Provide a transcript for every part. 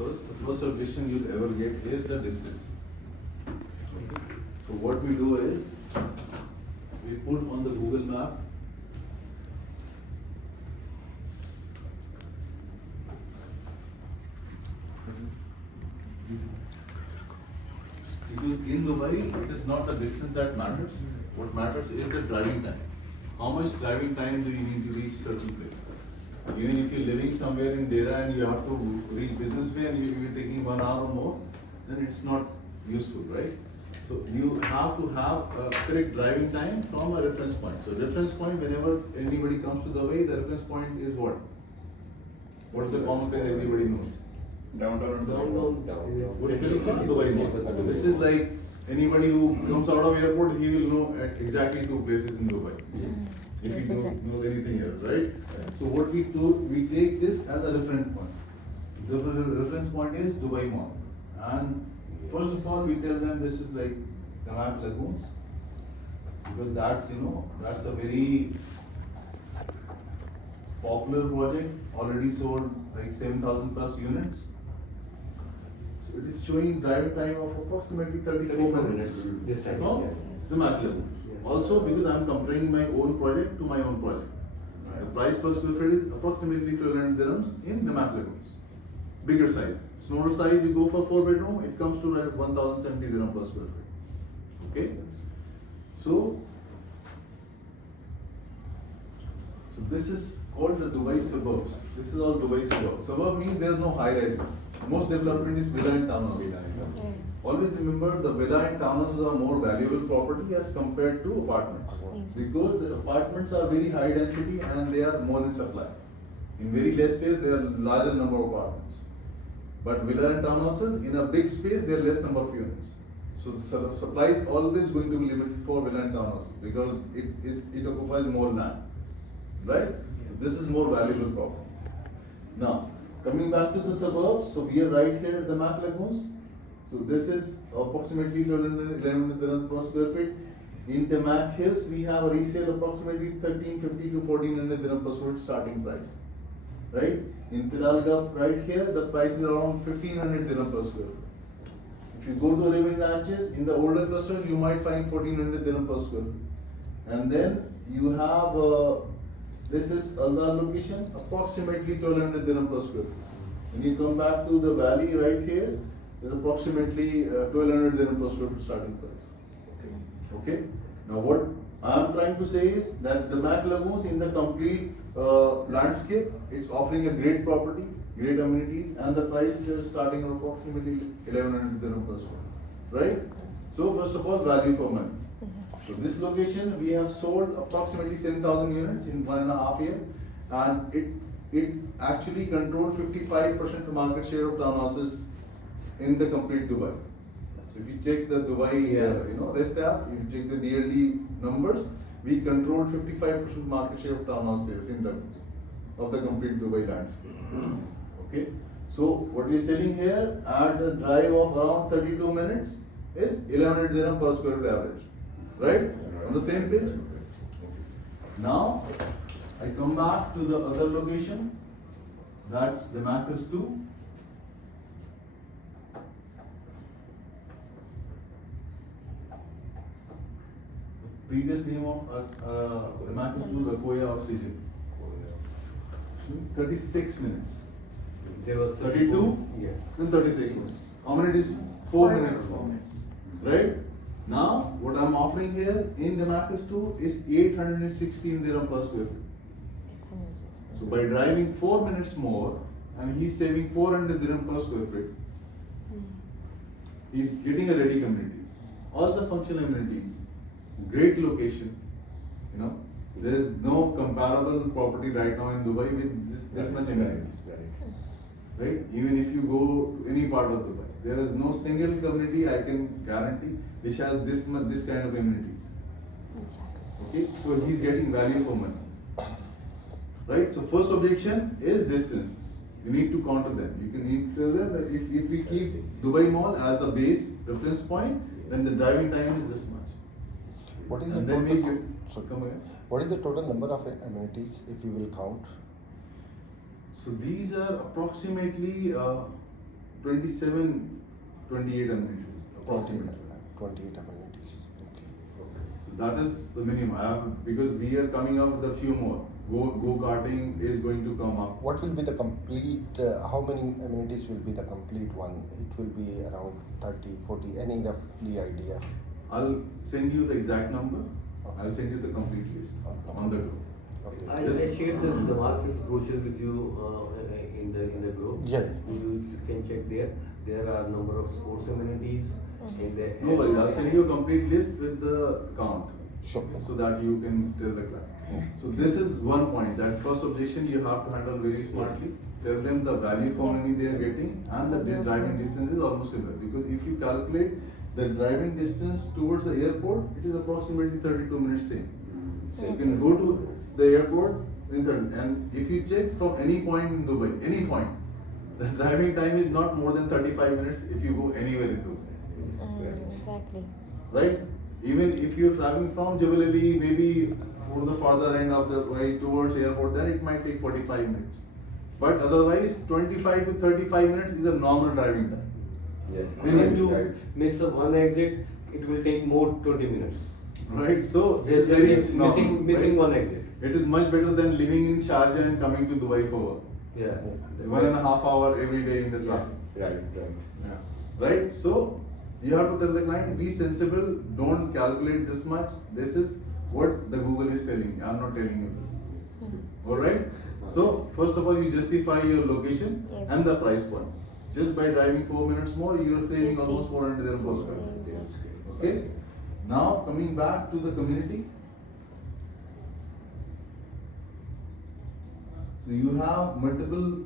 first. The first objection you'll ever get is the distance. Okay. So what we do is, we put on the Google map because in Dubai it is not the distance that matters. What matters is the driving time. How much driving time do you need to reach certain place? Even if you're living somewhere in Dera and you have to reach business way and you're taking 1 hour or more, then it's not useful, right? So you have to have a correct driving time from a reference point. So reference point, whenever anybody comes to Dubai, the reference point is what? What's the common place everybody knows? Downtown. What will you call Dubai Mall? This is like anybody who comes out of airport, he will know at exactly 2 places in Dubai. Yes. If Yes, you exactly. don't know anything else, right? Yes. So what we do, we take this as a reference point. The reference point is Dubai Mall. And first of all, we tell them this is like Damac Lagoons. Because that's, that's a very popular project, already sold like 7,000 plus units. So it is showing driving time of approximately 34 minutes. This time, No? yeah. Damac Lagoon. Also because I am comparing my own project to my own project. The price per square feet is approximately 1200 dirhams in Damac Lagoons. Bigger size. Smaller size, you go for 4 bedroom, it comes to like 1070 dirham per square feet. Okay? So this is called the Dubai suburbs. This is all Dubai suburbs. Suburb means there are no high rises. Most development is villa and townhouses. Always remember the villa and townhouses are more valuable property as compared to apartments. Yes. Because the apartments are very high density and they are more in supply. In very less space, there are larger number of apartments. But villa and townhouses, in a big space, there are less number of units. So the supply is always going to be limited for villa and townhouses because it occupies more land. Right? This is more valuable property. Now, coming back to the suburbs, so we are right here at the Damac Lagoons. So this is approximately 1100 dirhams per square feet. In Damac Hills, we have a resale approximately 1350 to 1400 dirhams per square feet starting price. Right? In Tilal Gulf, right here, the price is around 1500 dirhams per square feet. If you go to Riven Ranches, in the older clusters, you might find 1400 dirhams per square feet. And then you have, this is another location, approximately 1200 dirhams per square feet. When you come back to the valley right here, there's approximately 1200 dirhams per square feet starting price. Okay? Now what I'm trying to say is that the Damac Lagoons in the complete landscape is offering a great property, great amenities, and the price is starting at approximately 1100 dirhams per square feet. Right? So first of all, value for money. So this location we have sold approximately 7,000 units in 1.5 years, and it actually controlled 55% market share of townhouses in the complete Dubai. So if you check the Dubai rest app, if you check the yearly numbers, we controlled 55% market share of townhouse sales in terms of the complete Dubai landscape. Okay, so what we are selling here at the drive of around 32 minutes is 1100 dirham per square feet average. Right? On the same page? Now, I come back to the other location. That's the Damascus 2. Previous name of Damascus 2, the Koya Oxygen. 36 minutes. There was 32, Yeah. then 36 minutes. How many days? 4 minutes. Right? Now, what I'm offering here in Damascus 2 is 816 dirham per square feet. So by driving 4 minutes more, and he's saving 400 dirham per square feet, he's getting a ready community. All the functional amenities, great location, there is no comparable property right now in Dubai with this much amenities. Right? Even if you go to any part of Dubai, there is no single community I can guarantee which has this kind of amenities. Okay, so he's getting value for money. Right? So first objection is distance. You need to counter them. You can need to tell them that if we keep Dubai Mall as the base reference point, then the driving time is this much. What is And the then we total? give, so come again. What is the total number of amenities if you will count? So these are approximately 27, 28 amenities approximately. 28 amenities. Okay. So that is the minimum. Because we are coming up with a few more. Go karting is going to come up. What will be the complete, how many amenities will be the complete one? It will be around 30, 40, any roughly idea? I'll send you the exact number. Okay. I'll send you the complete list Okay. on the group. Okay. I shared the Marcus brochure with you in the group. Yeah. You can check there. There are number of sports amenities in the. No worries, I'll send you a complete list with the count Sure. so that you can tell the client. So this is one point, that first objection you have to handle very smartly. Tell them the value for money they are getting and the driving distance is almost similar. Because if you calculate the driving distance towards the airport, it is approximately 32 minutes same. So you can go to the airport in 30. And if you check from any point in Dubai, any point, the driving time is not more than 35 minutes if you go anywhere in Dubai. Exactly. Right? Even if you're traveling from Jebel Ali, maybe for the farther end of the way towards airport, then it might take 45 minutes. But otherwise, 25 to 35 minutes is a normal driving time. Yes. When When you- you miss one exit, it will take more 20 minutes. Right? So There's it's very just normal, missing right? one exit. It is much better than living in Sharjah and coming to Dubai for work. Yeah. 1.5 hours every day in the traffic. Right. Yeah. Right? So you have to tell the client, be sensible, don't calculate this much. This is what the Google is telling you. I'm not telling you this. Alright? So first of all, you justify your location Yes. and the price point. Just by driving 4 minutes more, you're saving You see. almost 400 dirham per square. Exactly. Okay? Now coming back to the community. So you have multiple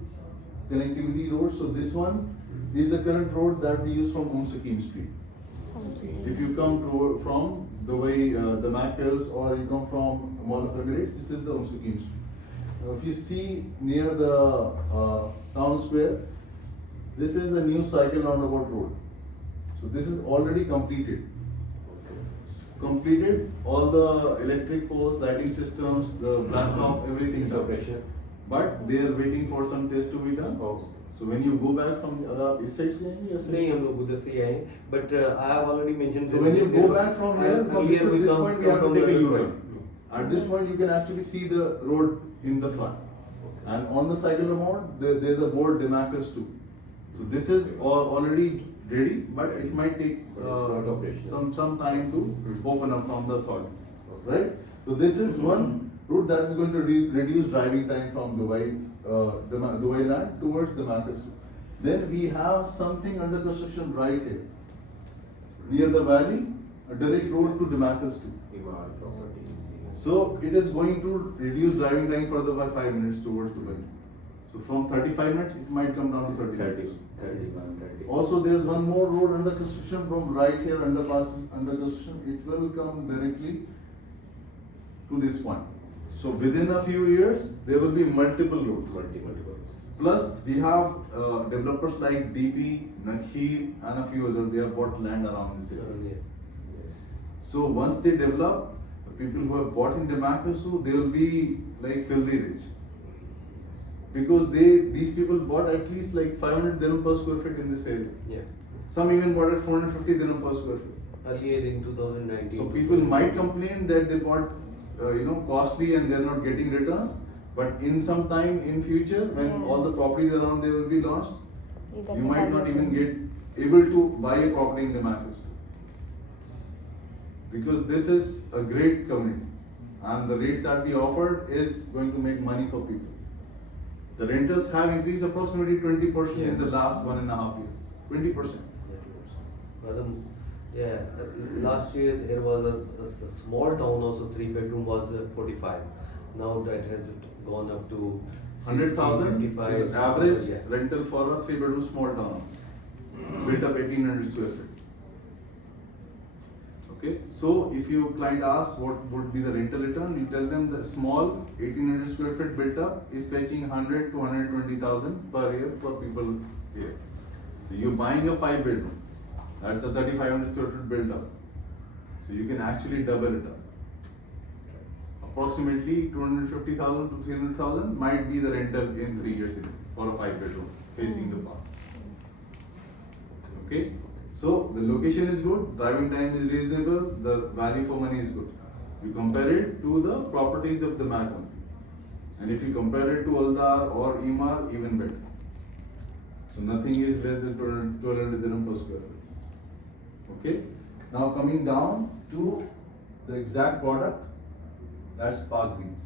connectivity roads. So this one is the current road that we use from Sakim Street. If you come from the Damac Hills or you come from Mall of Emirates, this is the Sakim Street. If you see near the town square, this is a new cycle roundabout road. So this is already completed. Completed, all the electric poles, lighting systems, the platform, everything is up. But they are waiting for some tests to be done. Oh. So when you go back from the other इस side से आएंगे या से? नहीं हम लोग उधर से ही आए but I have already mentioned So when you go back from here, from this point we have to take a U-turn. At this point you can actually see the road in the front. And on the cycle mode, there is a board Damascus too. So this is already ready, but it might take not operational. some time to open up from the authorities. Right? So this is one route that is going to reduce driving time from Dubai land towards Damascus. Then we have something under construction right here. Near the valley, a direct road to Damascus too. So it is going to reduce driving time further by 5 minutes towards Dubai. So from 35 minutes, it might come down to 30 minutes. 30. Also, there is one more road under construction from right here, underpasses under construction. It will come directly to this point. So within a few years, there will be multiple roads. Plus, we have developers like DP, Nakheel, and a few others. They have bought land around this area. So once they develop, the people who have bought in Damascus, they will be like filthy rich. Because these people bought at least like 500 dirham per square feet in this area. Yeah. Some even bought at 450 dirham per square feet. Earlier in 2019. So people might complain that they bought, costly and they're not getting returns. But in some time in future, when Yeah. all the properties around there will be launched, get you the might not value. even get able to buy a property in Damascus. Because this is a great community. And the rates that we offered is going to make money for people. The renters have increased approximately 20% in the last 1.5 years. 20%. Madam, yeah, last year there was a small town also, 3 bedroom was 45. Now that has gone up to 100,000 is 55. the average Yeah. rental for a 3 bedroom small town house. Built up 1800 square feet. Okay, so if your client asks what would be the rental return, you tell them the small 1800 square feet built up is fetching 100 to 120,000 per year for people here. So you're buying a 5 bedroom, that's a 3500 square feet built up. So you can actually double it up. Approximately 250,000 to 300,000 might be the rental in 3 years for a 5 bedroom facing the park. Okay, so the location is good, driving time is reasonable, the value for money is good. You compare it to the properties of the Damac only. And if you compare it to Aldar or Emar, even better. So nothing is less than 1200 dirham per square foot. Okay, now coming down to the exact product, that's Park Greens.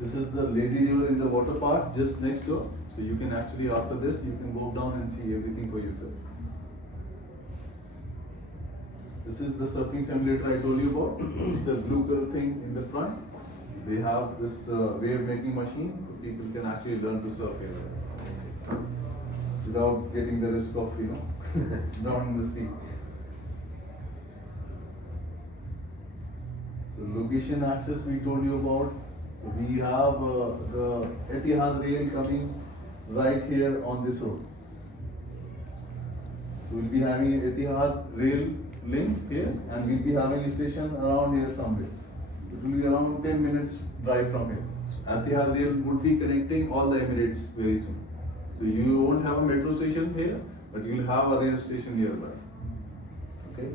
This is the lazy river in the water park just next door. So you can actually, after this, you can walk down and see everything for yourself. This is the surfing simulator I told you about. It's a blue color thing in the front. They have this wave making machine. So people can actually learn to surf here without getting the risk of, drowning in the sea. So location access we told you about. So we have the Etihad rail coming right here on this road. So we'll be having an Etihad rail link here, and we'll be having a station around here somewhere. It will be around 10 minutes drive from here. Etihad rail would be connecting all the Emirates very soon. So you won't have a metro station here, but you'll have a rail station nearby. Okay.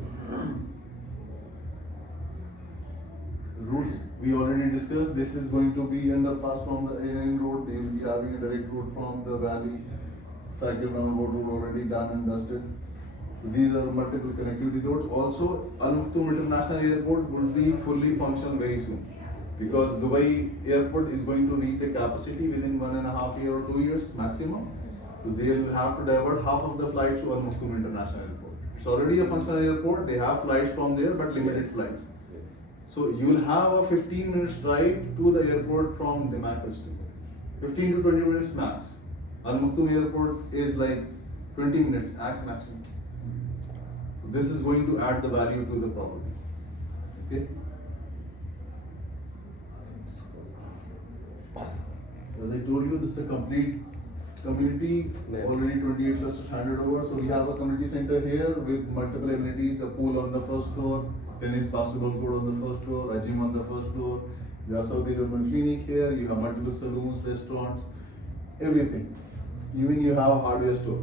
Routes we already discussed. This is going to be underpass from the AN road. They will be having a direct route from the valley. Cycle round road already done and dusted. So these are multiple connectivity roads. Also, Al Maktoum International Airport will be fully functional very soon, because Dubai Airport is going to reach the capacity within 1.5 years or 2 years maximum. So they will have to divert half of the flights to Al Maktoum International Airport. It's already a functional airport. They have flights from there, but limited flights. So you will have a 15 minutes drive to the airport from Damascus. 15 to 20 minutes max. Al Maktoum Airport is like 20 minutes at maximum. So this is going to add the value to the property. Okay. So as I told you, this is a complete community, already 28 clusters handed over. So we have a community center here with multiple amenities, a pool on the first floor, tennis basketball court on the first floor, a gym on the first floor. You have Southeast Urban Clinic here, you have multiple saloons, restaurants, everything. Even you have a hardware store.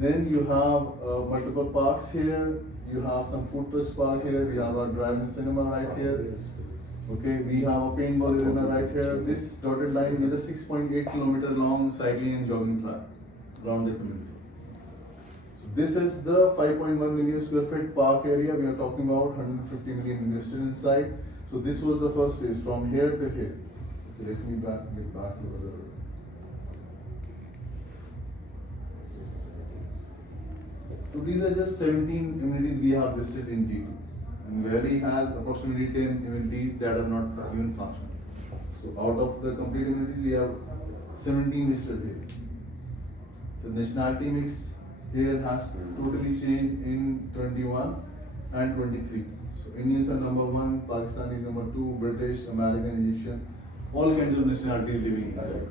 Then you have multiple parks here, you have some food trucks park here, we have a drive-in cinema right here. Okay, we have a paintball arena right here. This dotted line is a 6.8 kilometer long cycling and jogging track around the community. This is the 5.1 million square feet park area. We are talking about 150 million invested inside. So this was the first phase from here to here. Okay, let me get back to the other. So these are just 17 amenities we have listed in G2. And Valley has approximately 10 amenities that are not even functional. So out of the complete amenities, we have 17 listed here. The nationality mix here has totally changed in 21 and 23. So Indians are number 1, Pakistanis number 2, British, American, Egyptian, all kinds of nationalities living inside.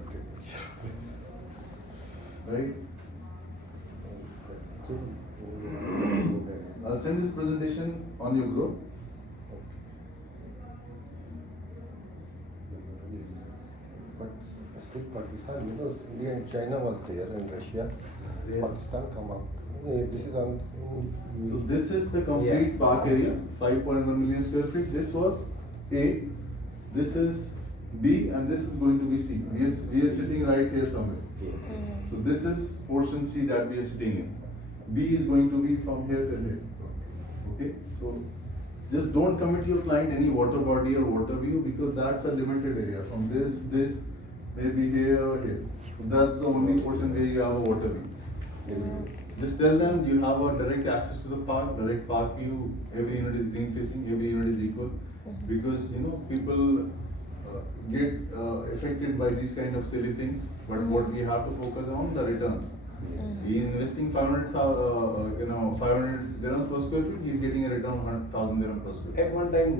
Right? I'll send this presentation on your group. But still Pakistan, India and China was there and Russia. Yeah. Pakistan come out. This is on. So this is the complete park area, 5.1 million square feet. This was A, this is B, and this is going to be C. We are sitting right here somewhere. So this is portion C that we are sitting in. B is going to be from here to here. Okay, so just don't commit your client any water body or water view, because that's a limited area. From this, maybe here or here. So that's the only portion where you have a water view. Just tell them you have a direct access to the park, direct park view. Every unit is green facing, every unit is equal. Because people get affected by these kind of silly things. But what we have to focus on the returns. He is investing 500 dirhams per square feet. He is getting a return of 100,000 dirhams per square feet. At one time,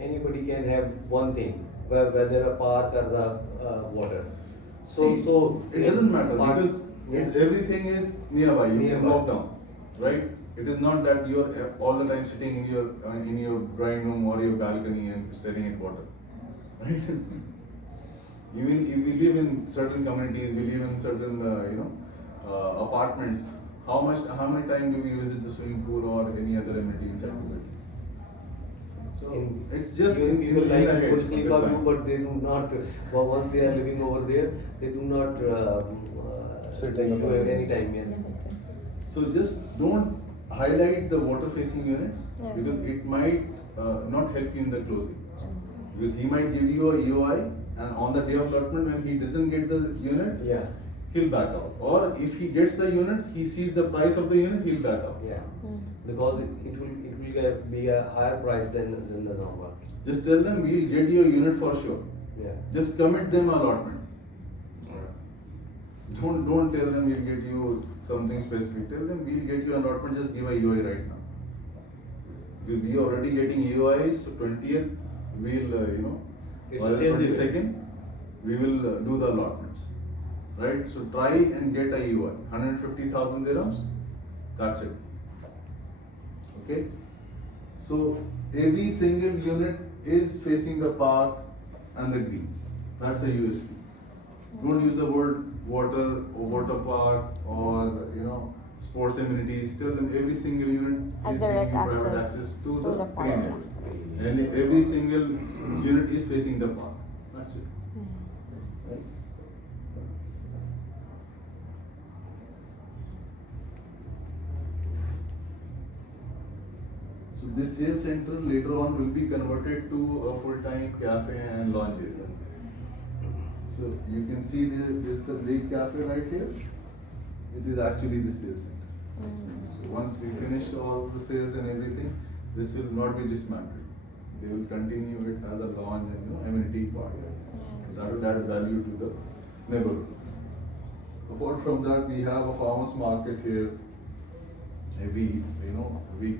anybody can have one thing, whether a park or the water. So it doesn't matter, because everything is nearby. You can walk down. right? It is not that you are all the time sitting in your drawing room or your balcony and staring at water, right? Even if we live in certain communities, we live in certain apartments. How many times do we visit the swimming pool or any other amenity inside the building? So it's just Even people in like the head will of click the on you, client. but they do not. Once they are living over there, they do not Sit send in the you building. any time. Yeah. So just don't highlight the water facing units Yeah. because it might not help you in the closing. Because he might give you a EOI and on the day of allotment when he doesn't get the unit, Yeah. he'll back out. Or if he gets the unit, he sees the price of the unit, he'll back out. Yeah. Mm. Because it will be a higher price than the normal. Just tell them we'll get you a unit for sure. Yeah. Just commit them allotment. Don't tell them we'll get you something specific. Tell them we'll get you allotment, just give a EOI right now. Because we are already getting EOIs, so 20th, we'll, It's or a sales 22nd, we will do the allotments. Right? So try and get a EOI, 150,000 dirhams, that's it. Okay? So every single unit is facing the park and the greens. That's the USP. Don't use the word water or water park or sports amenities. Tell them every single unit Has is direct giving you private access access to to the the park, green area. And every single unit is facing the park. That's it. Right? So this sales center later on will be converted to a full-time cafe and lounge area. So you can see this is a big cafe right here. It is actually the sales center. So once we finish all the sales and everything, this will not be dismantled. They will continue it as a lounge and amenity part. That will add value to the neighborhood. Apart from that, we have a farmers market here. Every week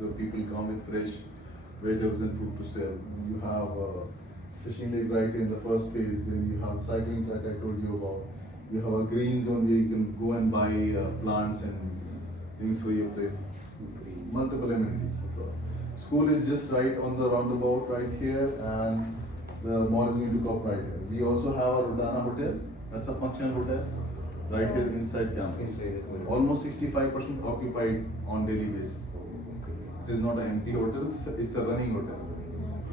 the people come with fresh vegetables and food to sell. You have fishing lake right in the first phase. Then you have cycling track I told you about. You have a green zone where you can go and buy plants and things for your place. Multiple amenities across. School is just right on the roundabout right here, and the mall is going to come right here. We also have a Rodana hotel. That's a functional hotel right here inside campus. Almost 65% occupied on daily basis. It is not an empty hotel, it's a running hotel.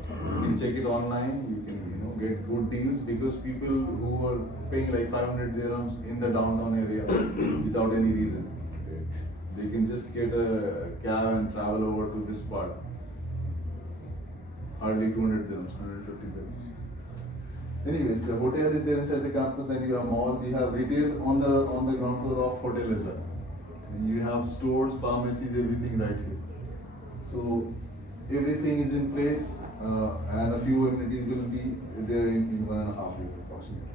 You can check it online, you can get good deals because people who are paying like 500 dirhams in the downtown area without any reason, they can just get a cab and travel over to this part. Hardly 200 dirhams, 150 dirhams. Anyways, the hotel is there inside the campus, then you have mall, we have retail on the ground floor of hotel as well. And you have stores, pharmacies, everything right here. So everything is in place and a few amenities will be there in 1.5 years approximately.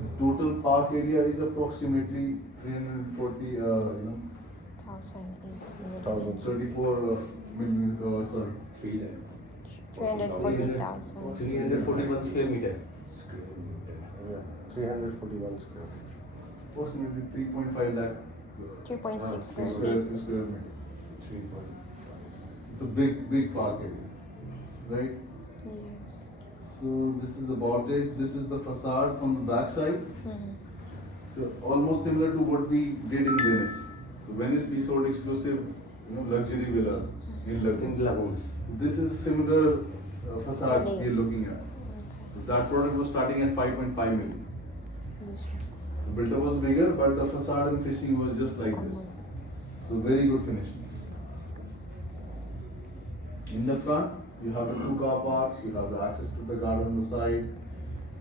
The total park area is approximately 340, 34 million, sorry. 340,000. 341 square meter. Yeah, 341 square. Approximately 3.5 lakh. 3.6 square square feet. meter. It's a big park area, right? Yes. So this is about it. This is the facade from the back side. Mhm. So almost similar to what we did in Venice. So Venice we sold exclusive, luxury villas in In Lagoons. lagoons. This is similar facade Building. we're looking at. So that product was starting at 5.5 million. This So build-up was bigger, but the facade and finishing was just like this. So very good finishing. In the front, you have the 2 car parks, you have the access to the garden on the side.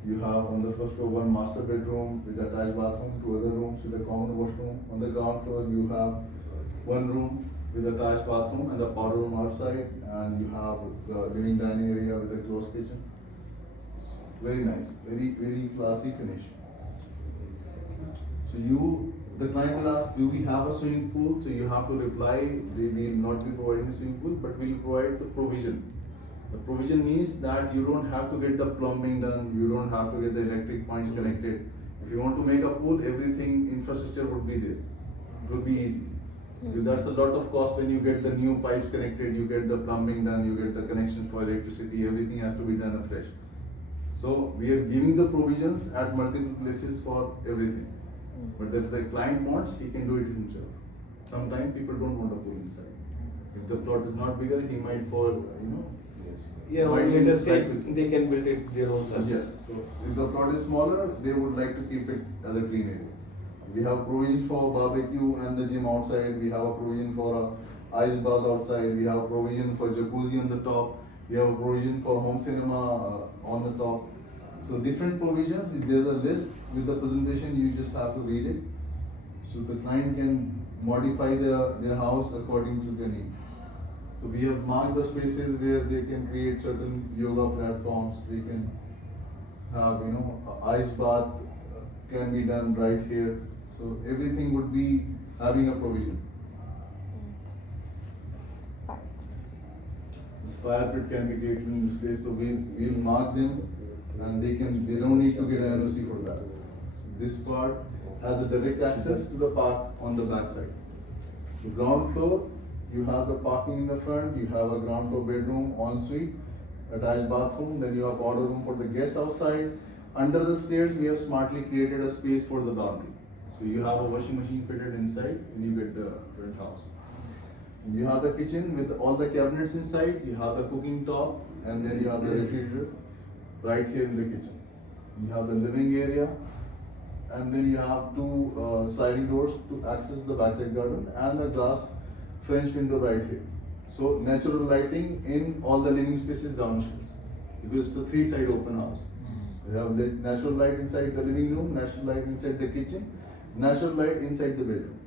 You have on the first floor 1 master bedroom with attached bathroom, 2 other rooms with a common washroom. On the ground floor, you have 1 room with attached bathroom and the powder room outside, and you have the living dining area with a closed kitchen. Very nice, very classy finish. So the client will ask, do we have a swimming pool? So you have to reply, they will not be providing a swimming pool, but we will provide the provision. The provision means that you don't have to get the plumbing done, you don't have to get the electric points connected. If you want to make a pool, everything, infrastructure would be there. It will be easy. That's a lot of cost when you get the new pipes connected, you get the plumbing done, you get the connections for electricity, everything has to be done afresh. So we are giving the provisions at multiple places for everything. But if the client wants, he can do it himself. Sometimes people don't want a pool inside. If the plot is not bigger, he might Yeah, might on use later like stage, this. they can build it their own self. Yes, so if the plot is smaller, they would like to keep it as a green area. We have provision for barbecue and the gym outside, we have a provision for a ice bath outside, we have a provision for jacuzzi on the top, we have a provision for home cinema on the top. So different provisions, if there's a list with the presentation, you just have to read it. So the client can modify their house according to their need. So we have marked the spaces where they can create certain yoga platforms, they can have, a ice bath can be done right here. So everything would be having a provision. Fire. This fire pit can be created in this place, so we'll mark them and they don't need to get an NOC for that. So this part has a direct access to the park on the back side. The ground floor, you have the parking in the front, you have a ground floor bedroom, ensuite, attached bathroom, then you have powder room for the guest outside. Under the stairs, we have smartly created a space for the laundry. So you have a washing machine fitted inside and you get the front house. You have the kitchen with all the cabinets inside, you have the cooking top, and then you have the refrigerator right here in the kitchen. You have the living area, and then you have two sliding doors to access the backside garden and a glass French window right here. So natural lighting in all the living spaces downstairs, because it's a three-side open house. You have natural light inside the living room, natural light inside the kitchen, natural light inside the bedroom.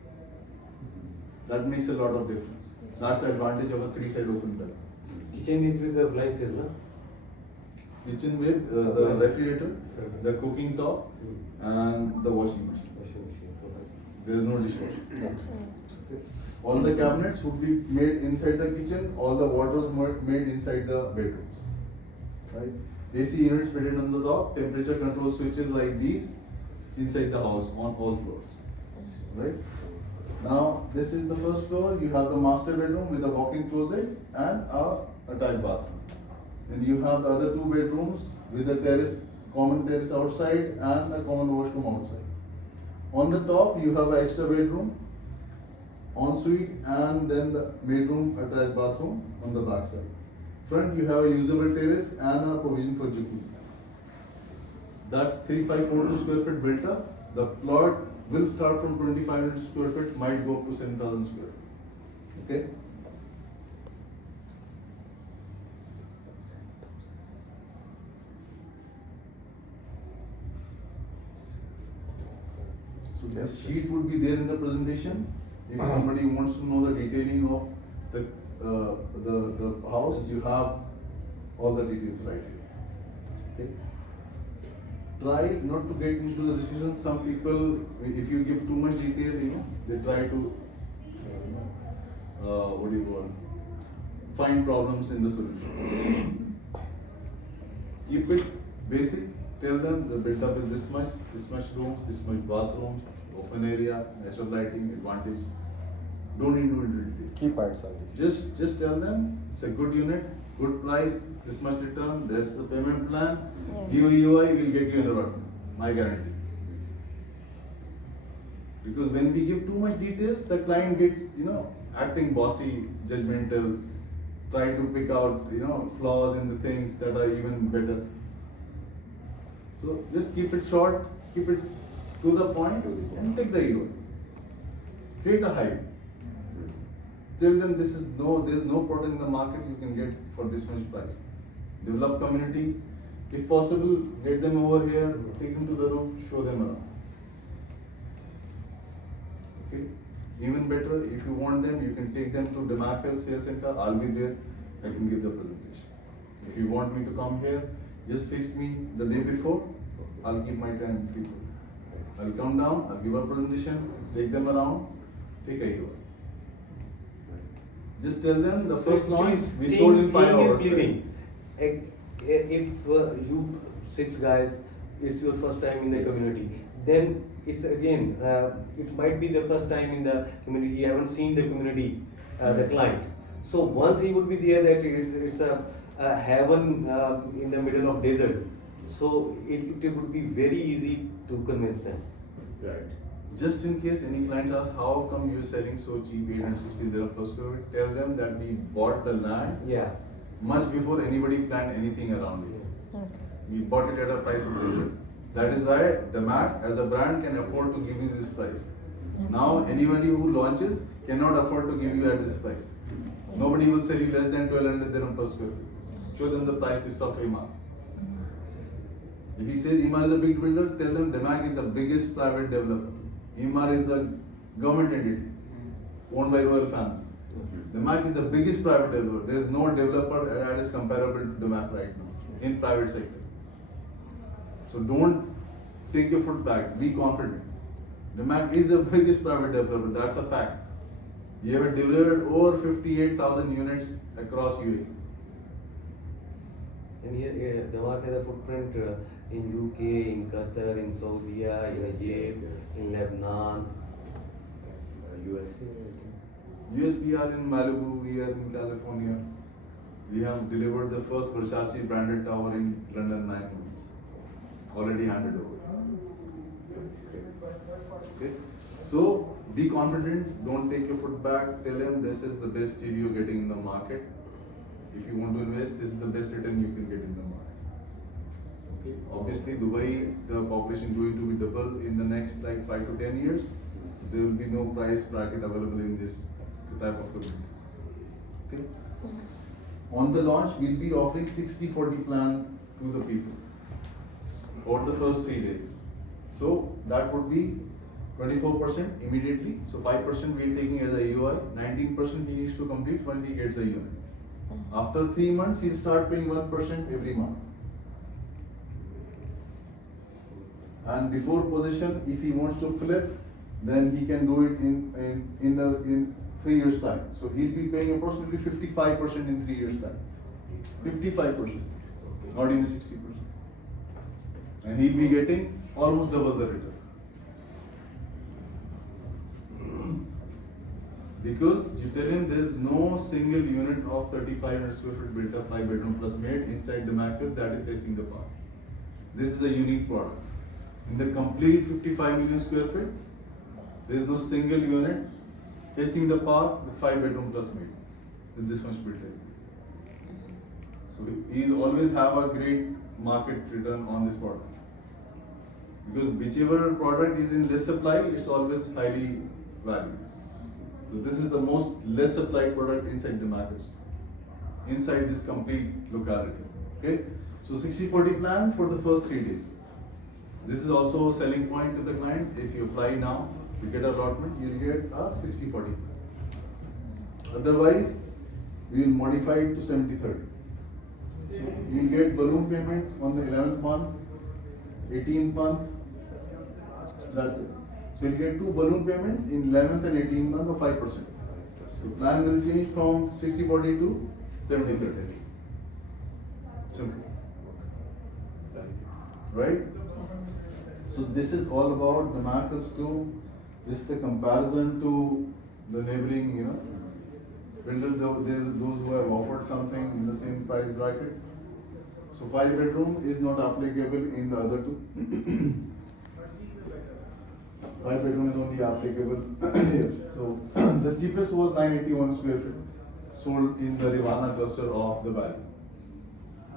That makes a lot of difference. That's the advantage of a three-side open bed. Kitchen needs with the blinds, is no? Kitchen with the refrigerator, the cooking top, and the washing machine. Washing machine. There is no dishwasher. All the cabinets would be made inside the kitchen, all the wardrobes made inside the bedrooms. Right? AC units fitted on the top, temperature control switches like these inside the house on all floors. Right? Now, this is the first floor, you have the master bedroom with a walk-in closet and a attached bathroom. And you have the other two bedrooms with a terrace, common terrace outside and a common washroom outside. On the top, you have an extra bedroom, ensuite, and then the bedroom attached bathroom on the back side. Front, you have a usable terrace and a provision for jacuzzi. That's 3542 square feet built up. The plot will start from 2500 square feet, might go up to 7000 square feet. Okay? So this sheet would be there in the presentation. If somebody wants to know the detailing of the house, you have all the details right here. Okay? Try not to get into the discussion. Some people, if you give too much detail, they try to, find problems in the solution. Keep it basic. Tell them the built-up is this much rooms, this much bathrooms, open area, natural lighting, advantage. Don't need to into detail. Key points only. Just tell them it's a good unit, good price, this much return, there's the payment plan. Yes. Give EOI, we'll get you an apartment. My guarantee. Because when we give too much details, the client gets, acting bossy, judgmental, try to pick out, flaws in the things that are even better. So just keep it short, keep it to the point, and take the EOI. Create a hype. Tell them there's no product in the market you can get for this much price. Develop community. If possible, get them over here, take them to the room, show them around. Okay? Even better, if you want them, you can take them to Damac Sales Center. I'll be there. I can give the presentation. If you want me to come here, just fix me the day before. I'll keep my time free. I'll come down, I'll give a presentation, take them around, take a EOI. Just tell them the first launch we sold in 5 hours. If you 6 guys, it's your first time in the community, then it's again, it might be the first time in the community, he haven't seen the community, the client. So once he would be there, that it's a heaven in the middle of desert. So it would be very easy to convince them. Right. Just in case any client asks, how come you're selling so cheap, 860 dirham per square feet, tell them that we bought the land Yeah. much before anybody planned anything around it. Okay. We bought it at a price of desert. That is why Damac as a brand can afford to give you this price. Now anybody who launches cannot afford to give you at this price. Nobody will sell you less than 1200 dirham per square feet. Show them the price list of Imar. If he says Imar is a big builder, tell them Damac is the biggest private developer. Imar is the government entity owned by royal family. Damac is the biggest private developer. There is no developer that is comparable to Damac right now in private sector. So don't take your foot back. Be confident. Damac is the biggest private developer. That's a fact. You have delivered over 58,000 units across UAE. And here, Damac has a footprint in UK, in Qatar, in Saudi, in Egypt, in Lebanon. USA, I think. US, we are in Malibu, we are in California. We have delivered the first Versace branded tower in London 9 months. Already handed over. Okay? So be confident, don't take your foot back, tell them this is the best deal you're getting in the market. If you want to invest, this is the best return you can get in the market. Okay? Obviously, Dubai, the population going to be double in the next like 5 to 10 years. There will be no price bracket available in this type of community. Okay? On the launch, we'll be offering 60-40 plan to the people for the first 3 days. So that would be 24% immediately. So 5% we're taking as a EOI, 19% he needs to complete when he gets a unit. After 3 months, he'll start paying 1% every month. And before possession, if he wants to flip, then he can do it in 3 years time. So he'll be paying approximately 55% in 3 years time. 55%, not even 60%. And he'll be getting almost double the return. Because you tell him there's no single unit of 3,500 square feet built up 5 bedroom plus made inside Damascus that is facing the park. This is a unique product. In the complete 55 million square feet, there is no single unit facing the park with 5 bedroom plus made with this much built in. So he'll always have a great market return on this product. Because whichever product is in less supply, it's always highly valued. So this is the most less supplied product inside the market, inside this complete locality. Okay, so 60-40 plan for the first 3 days. This is also a selling point to the client. If you apply now, you get a allotment, you'll get a 60-40 plan. Otherwise, we will modify it to 70-30. So you'll get balloon payments on the 11th month, 18th month. That's it. So you'll get 2 balloon payments in 11th and 18th month of 5%. So plan will change from 60-40 to 70-30. Simple. Right? So this is all about the Damascus too. This is the comparison to the neighboring, builders, those who have offered something in the same price bracket. So 5 bedroom is not applicable in the other two. 5 bedroom is only applicable here. So the cheapest was 981 square feet, sold in the Rivana cluster of the valley.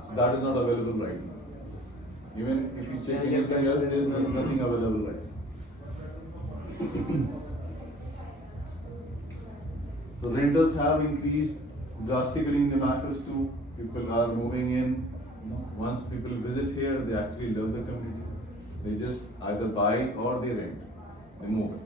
So that is not available right now. Even if you check anything else, there is nothing available right now. So rentals have increased drastically in Damascus too. People are moving in. Once people visit here, they actually love the community. They just either buy or they rent. They move in.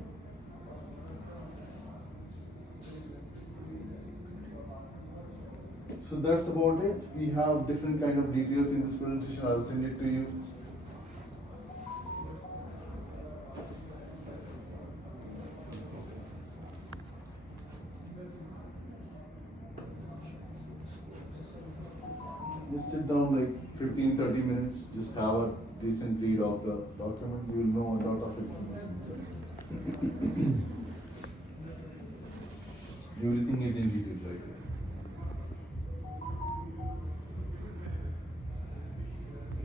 So that's about it. We have different kind of details in this presentation. I'll send it to you. Just sit down like 15-30 minutes, just have a decent read of the document, you will know a lot of information inside it. Everything is in detail right here.